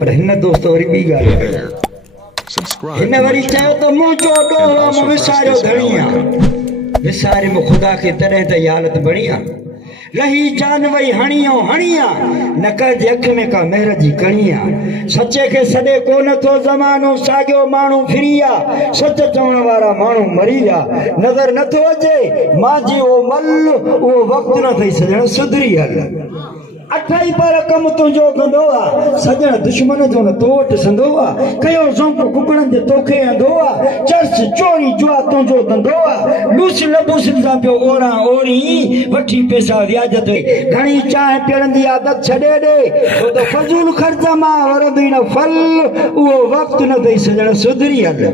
पर हिन दोस्त वरी ॿी ॻाल्हि हिन वरी चयो त मूं चोॾो मूं विसारियो धणिया विसारे मूं ख़ुदा खे तॾहिं त हालत बणिया रही जान वई हणिया न कजे अख में का मेहर जी कणिया सचे खे सॾे कोन थो ज़मानो साॻियो माण्हू फिरी आ सच चवण वारा माण्हू मरी विया नज़र नथो अचे मांजी उहो मल उहो वक़्तु न अथई सॼण सुधरी हल अठाई पर कम तुंहिंजो कंदो आहे सॼण दुश्मन जो न तो वटि संदो आहे कयो ज़ोंक कुकड़नि जे तोखे अंधो आहे चर्च चोरी जुआ तुंहिंजो धंधो आहे लूस लबूसन सां पियो ओरा ओरी वठी पैसा व्याज ते घणी चांहि पीअण जी आदत छॾे ॾे छो त फज़ूल ख़र्च मां वरंदी न फल उहो वक़्तु न अथई सॼण सुधरी हल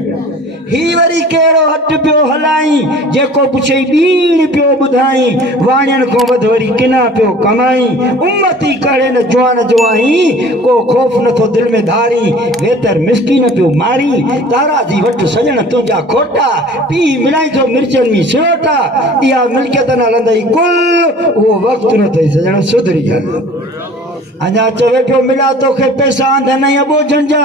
ही वरी कहिड़ो हट पियो हलाई जेको पुछई ॿीण पियो ॿुधाई वाणियुनि खां वधि वरी किना पियो कमाई उम्मती करे न जुआन जुआई को ख़ौफ़ नथो दिलि में धारी वेतर मिसकीन पियो मारी तारा जी वटि सॼण तुंहिंजा खोटा पी मिलाई थो मिर्चनि में सिरोटा इहा मिल्कियत न हलंदई कुल उहो वक़्तु न अथई सॼण सुधरी हल अञा चवे पियो मिला तोखे पैसा आंधन ऐं ॿोझनि जा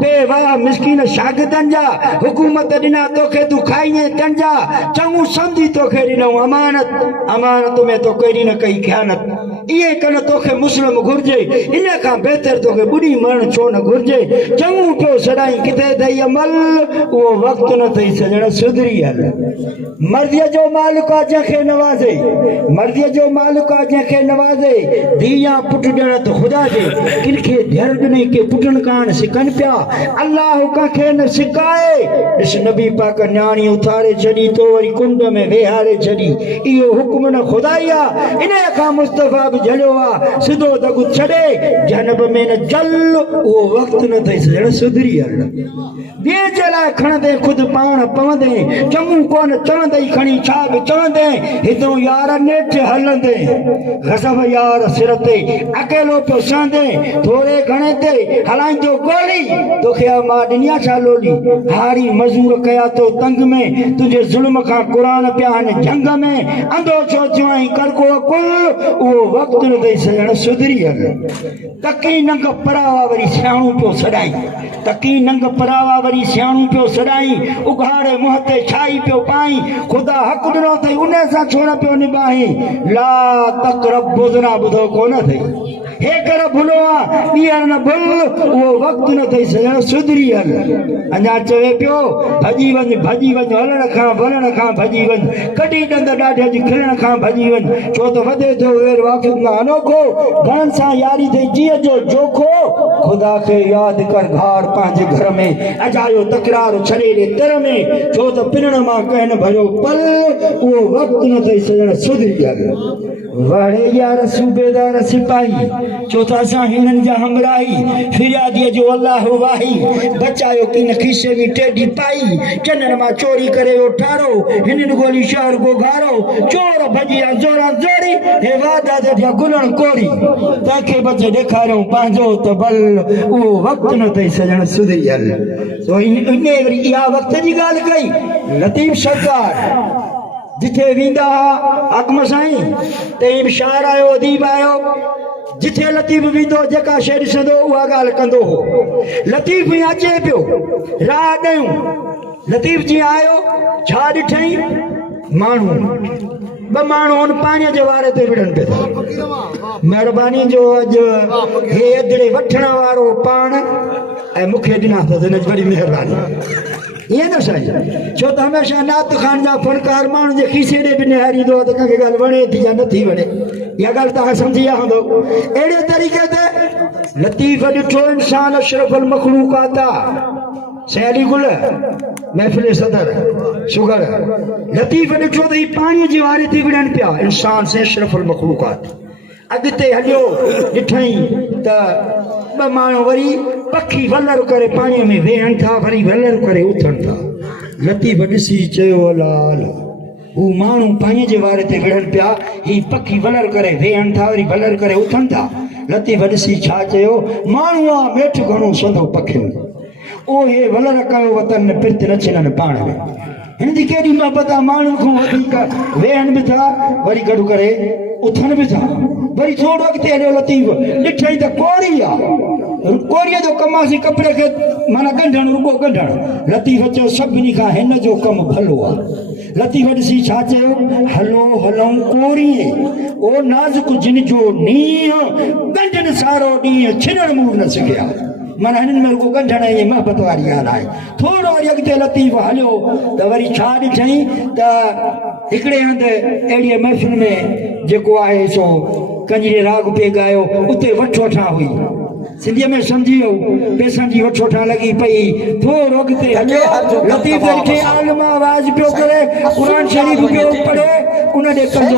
बेवाह मिसकीन शागिर्दनि जा हुकूमत ॾिना तोखे तूं खाईं तन जा चङो सम्झी तोखे ॾिनऊं अमानत में तो कहिड़ी न कई ख़यानत इहे कन तोखे मुस्लिम घुर्जे इन खां बहितर तोखे ॿुड़ी मरण छो न घुर्जे चङो पियो सॾाई किथे अथई अमल उहो वक़्तु न अथई सॼण सुधरी हल मर्दीअ जो मालिक आहे जंहिंखे नवाज़े मर्दीअ जो मालिक आहे जंहिंखे नवाज़े धीअ पुटु ॾियण त ख़ुदा जे किनखे धीअर ॾिनई के पुटनि कान सिकनि पिया अलाह कंहिंखे न सिकाए ॾिस नबी पाक न्याणी उथारे छॾी तो वरी कुंड में वेहारे छॾी इहो हुकुम न ख़ुदाई आहे इन खां मुस्तफ़ा बि झलियो आहे सिधो दॻु छॾे जनब में न जल उहो वक़्तु न अथई सॼण सुधरी हल ॿिए जे लाइ खणंदे ख़ुदि पाण पवंदे चङो कोन चवंदई खणी छा बि चवंदे हितां यार नेठ हलंदे गज़ब यार सिर ते अकेलो पियो सहंदे थोरे घणे ते हलाईंदो गोली तोखे मां ॾिनी छा लोली हारी मज़ूर कया तो तंग में तुंहिंजे ज़ुल्म खां क़ुर पिया आहिनि जंग में अंधो छो थियो आहीं करको कुल उहो वक़्तु न अथई सॼण सुधरी हल तकी नंग परावा वरी सियाणू पियो सॾाई तकी नंग परावा वरी सियाणू पियो सॾाई उघाड़े मुंहं ते छाई पियो पाई ख़ुदा हक़ ॾिनो अथई उन सां छो न पियो निभाई ला तक़रब बुज़ना ॿुधो कोन अथई हे कर भुलो आहे ॿीहर न भुल उहो वक़्तु न अथई सॼण सुधरी हल अञा चवे पियो भॼी वञ हलण खां भलण खां भॼी वञ कढी ॾंद ॾाढे जी खिलण खां भॼी वञ छो त वधे थो वेर वाक़िफ़ न अनोखो घणनि सां यारी अथई जीअ जो जोखो ख़ुदा खे यादि कर घार पंहिंजे घर में अजायो तकरार छॾे ॾे तर में छो त पिनण मां कंहिं न भरियो पल उहो वक़्तु न अथई सॼण सुधरी हल वाड़े यार सूबेदार सिपाही चौथा असां हिननि जा हमराही फिरियादीअ जो अलाह वाही बचायो की न खीसे में टेडी पाई चनन मां चोरी करे वो ठारो हिननि गोली शहर को घारो चोर भजिया जोरा जोड़ी हे वादा जे गुलण कोड़ी ताके बचे ॾेखारियो पंहिंजो त बल उहो वक़्तु न अथई सॼण सुधरी हल तो इन वरी इहा वक़्त जी ॻाल्हि कई लतीफ़ सरकार जिथे वींदा आकम साईं ते बि शाइर आयो अदीब आयो जिथे लतीफ़ वींदो जेका शइ ॾिसंदो उहा ॻाल्हि कंदो हो लतीफ़ अचे पियो राह ॾियूं लतीफ़ जीअं आयो छा ॾिठई माण्हू ॿ माण्हू हुन पाणीअ जे वारे ते विढ़नि पिया महिरबानी जो अॼु हे अदिड़े वठण वारो पाण ऐं मूंखे ॾिना अथसि हिन जी वॾी महिरबानी ईअं न साईं छो त हमेशह नात ख़ान जा फनकार माण्हू जे खीसे ॾे बि निहारींदो आहे त कंहिंखे ॻाल्हि वणे थी या नथी वणे इहा ॻाल्हि तव्हां सम्झी विया हूंदो अहिड़े तरीक़े ते लतीफ़ ॾिठो इंसान अशरफुल मखलूक़ात आहे सैली गुल महफ़िल सदर शुगर लतीफ़ ॾिठो त हीअ पाणीअ जे वारे ते विढ़नि पिया इंसान से अशरफुल मखलूक़ात अॻिते हलियो ॾिठई त ॿ माण्हू वरी पखी वलर करे पाणीअ में वेहनि था वरी वलर करे उथनि था लतीफ़ ॾिसी चयो अला अला हू माण्हू पाणीअ जे वारे ते विढ़नि पिया ही पखी वलर करे वेहनि था वरी वलर करे उथनि था लतीफ़ ॾिसी छा चयो माण्हू आहे मेठ घणो संदो पखियुनि उहे वलर कयो वतन में पिर्त न छिननि पाण में हिन जी केॾी मोहबत आहे माण्हू खां वधीक वेहनि बि था वरी गॾु करे उथनि बि था वरी थोरो अॻिते हलियो लतीफ़ ॾिठई त कोड़ी आहे कोरीअ जो कमु आहे कपिड़े खे माना गंढण रुगो गंढण लतीफ़ चयो सभिनी खां हिन जो कमु भलो आहे लतीफ़ ॾिसी छा चयो हलो हलूं कोरीअ ओ नाज़ुक जिन जो नींहुं गंढनि सारो ॾींहुं छिनण मूड़ न सिखिया माना हिननि में रुगो गंढण जी मोहबत वारी ॻाल्हि आहे थोरो वरी अॻिते लतीफ़ हलियो त वरी छा ॾिठईं त हिकिड़े हंधि अहिड़ी महफ़िल में जेको आहे सो कंजरी राग पे ॻायो उते वठोठा हुई सिंधीअ में सम्झी वियो पैसनि जी वठोठा लॻी पई थोरो अॻिते हलियो लतीफ़ खे आलिम आवाज़ पियो करे क़ुर शरीफ़ पियो पढ़े उन ॾे कंदो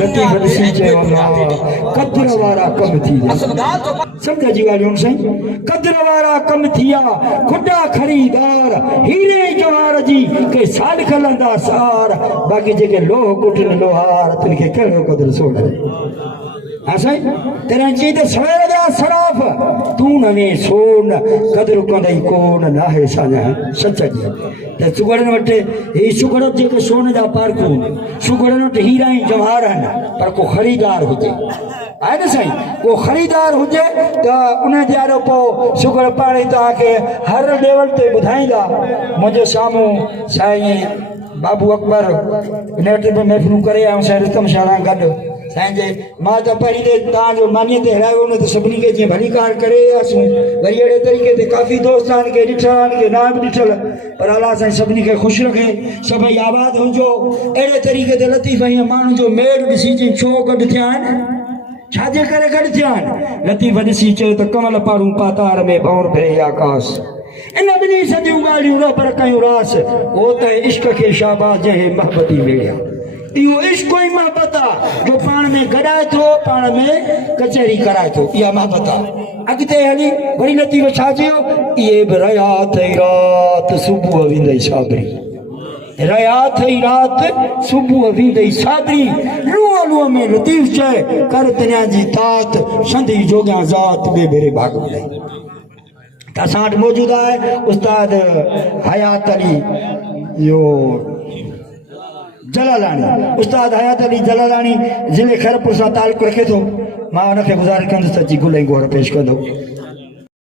लतीफ़ ॾिसी चयो कदर वारा कम थी सम्झ जी ॻाल्हियूं साईं कदर वारा कम थिया खुटा ख़रीदार हीरे जवाहर जी के साल खलंदा सार बाक़ी जेके लोह कुटनि लोहार तिन खे कहिड़ो कदर सोड़े हाँ साईं तेरा चई त सवेर जा सराफ तू नवें सोन कदर कंदई कोन नाहे साञा सच जी त सुगड़नि वटि ही सुगड़ जेके सोन जा पार्कूं सुगड़नि वटि हीरा ऐं जवाहर आहिनि पर को ख़रीदार हुजे आहे न साईं को ख़रीदार हुजे त उन जहिड़ो पोइ सुगड़ पाणे तव्हांखे हर लेवल ते ॿुधाईंदा मुंहिंजे साम्हूं साईं बाबू अकबर नेट में महफ़िलूं करे आहियूं साईं रितम शाह गॾु साईं जे मां त पहिरीं त तव्हांजो मानीअ ते हरायो न त सभिनी खे जीअं भली कार करे वियासीं वरी अहिड़े तरीक़े ते काफ़ी दोस्त आहिनि के ॾिठा आहिनि के न बि ॾिठल पर अलाह साईं सभिनी खे ख़ुशि रखे सभई आबाद हुजो अहिड़े तरीक़े ते लतीफ़ हीअं माण्हुनि जो मेल ॾिसी जी छो गॾु थिया आहिनि छाजे करे गॾु थिया आहिनि लतीफ़ ॾिसी चयो त कमल पारूं पातार में भंवर फिरे आकाश इन ॿिन्ही सॼियूं ॻाल्हियूं न पर कयूं रास उहो त इश्क खे शाबाश जंहिं मोहबती मिलिया इहो इश्क ई मोहबत आहे जो पाण में गॾाए थो पाण में कचहरी कराए थो इहा मोहबत आहे अॻिते हली वरी लतीफ़ छा चयो इहे बि रया अथई राति सुबुह वेंदई साबरी रया अथई राति सुबुह वेंदई साबरी लूह लूह में लतीफ़ चए कर दुनिया जी तात संधी जोगियां ज़ात ॿिए भेरे भाग मिलई त असां वटि मौजूदु आहे उस्ताद हयात अली इहो जलालाणी उस्ताद हयात अली जलालाणी ज़िले खैरपुर सां तालुक़ु रखे थो मां हुनखे गुज़ारिश कंदुसि त जी गुल ऐं गोहर पेश कंदो